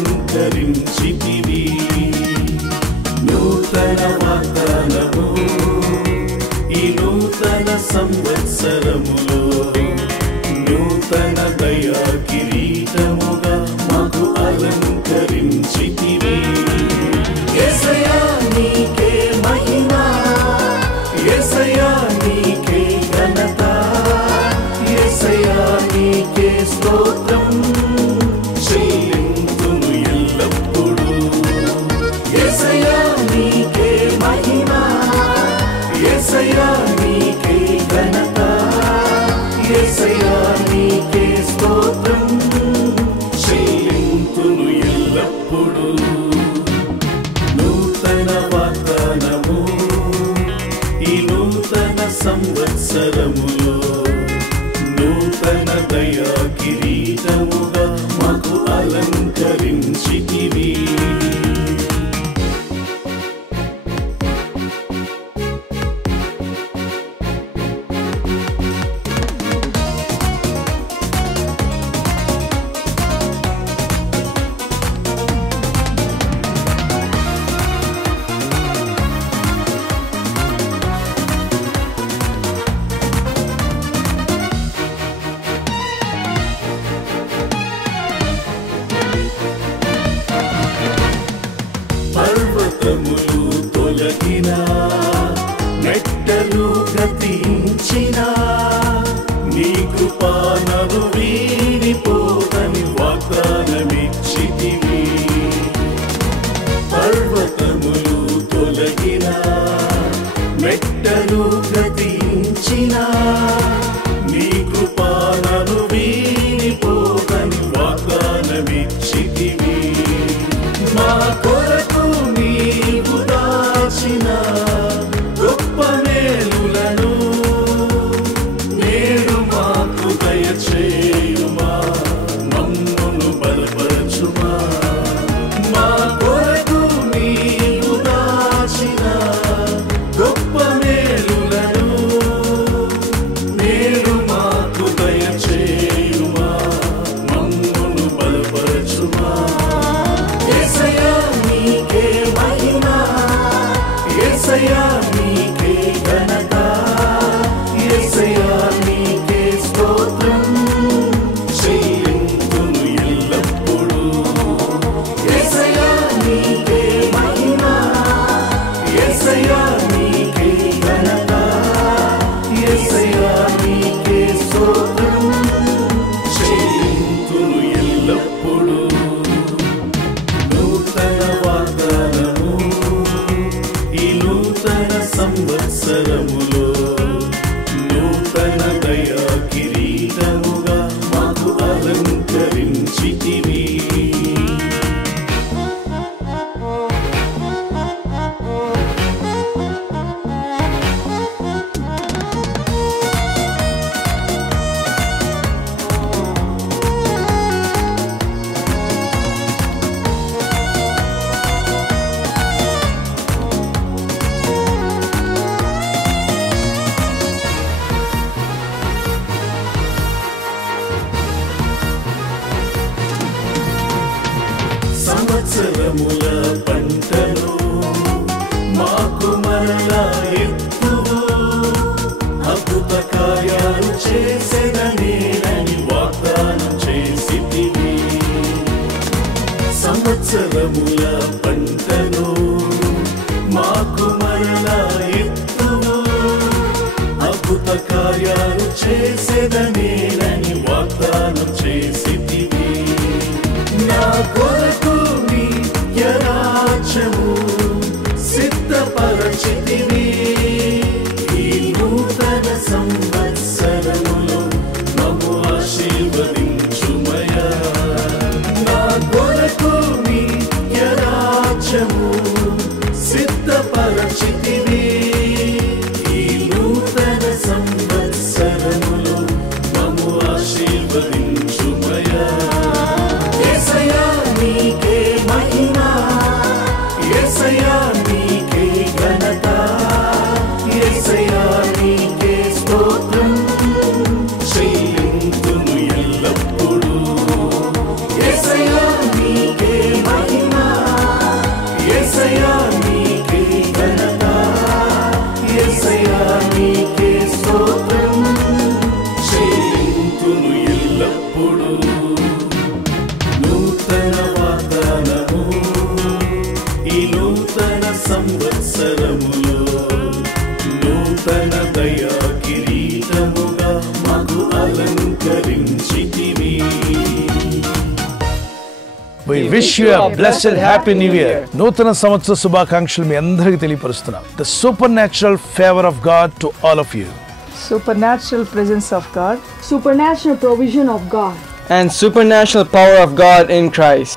అలంకరించితివి నూతన వాగ్దానము ఈ నూతన సంవత్సరములో నూతన దయా కిరీటముగా మాకు అలంకరించితివి యేసయ్యా నీకే మహిమ యేసయ్యా నీకే ఘనత యేసయ్యా నీకే స్తోత్రం చెల్లింతును ఎల్లప్పుడూ యేసయ్యా నీకే మహిమ యేసయ్యా నీకే ఘనత యేసయ్యా నీకే స్తోత్రం చెల్లింతును ఎల్లప్పుడూ నూతన వాగ్దానము ఈ నూతన సంవత్సరములో నూతన దయా కిరీటముగా మాకు అలంకరించితివి పర్వతములు తొలగిన మెట్టలు గతించిన నీ కృపా నన్ను వీడిపోదని వాగ్దానమిచ్చితివి పర్వతములు తొలగిన మెట్టలు గతించిన నీ కృపా నన్ను వీడిపోదని వాగ్దానమిచ్చితివి మా కొరకు నీవు దాచిన గొప్ప మేలులను నేడు మాకు దయచేయుమా మమ్మును బలపరచుమా మా కొరకు నీవు దాచిన గొప్ప మేలులను నేడు మాకు దయచేయుమా మమ్మును బలపరచుమా యేసయ్యా నీకే మహిమ యేసయ్యా నీకే ఘనత యేసయ్యా నీకే స్తోత్రం చెల్లింతును ఎల్లప్పుడూ యేసయ్యా నీకే మహిమ యేసయ్యా నీకే ఘనత యేసయ్యా నీకే స్తోత్రం చెల్లింతును ఎల్లప్పుడూ నూతన వాగ్దానము ఈ నూతన సంవత్సరములో నూతన దయా కిరీటముగా మాకు అలంకరించితివి సంవత్సరముల పంటను మాకు మరలా ఎత్తువు అద్భుత కార్యాలు చేసేదనేనని వాగ్దానం చేసితివి సంవత్సరముల పంటను మాకు మరలా ఎత్తువు అద్భుత కార్యాలు చేసేదనేనని వాగ్దానం చేసితివి నా కొరకు నిత్య రాజ్యము సిద్ధపరచితివి ఈ నూతన సంవత్సరములో మమ్ము ఆశీర్వదించుమయా నా కొరకు నిత్య రాజ్యము సిద్ధపరచితివి ఈ నూతన సంవత్సరములో మమ్ము ఆశీర్వదించుమయా యేసయ్యా నీకే మహిమ యేసయ్యా నీకే ఘనత యేసయ్యా నీకే స్తోత్రం చెల్లింతును ఎల్లప్పుడూ యేసయ్యా నీకే We wish you a blessed happy new year. నూతన సంవత్సర శుభాకాంక్షలు మీ అందరికీ తెలియపరుస్తున్నాం. The supernatural favor of God to all of you. Supernatural presence of God. Supernatural provision of God. And supernatural power of God in Christ.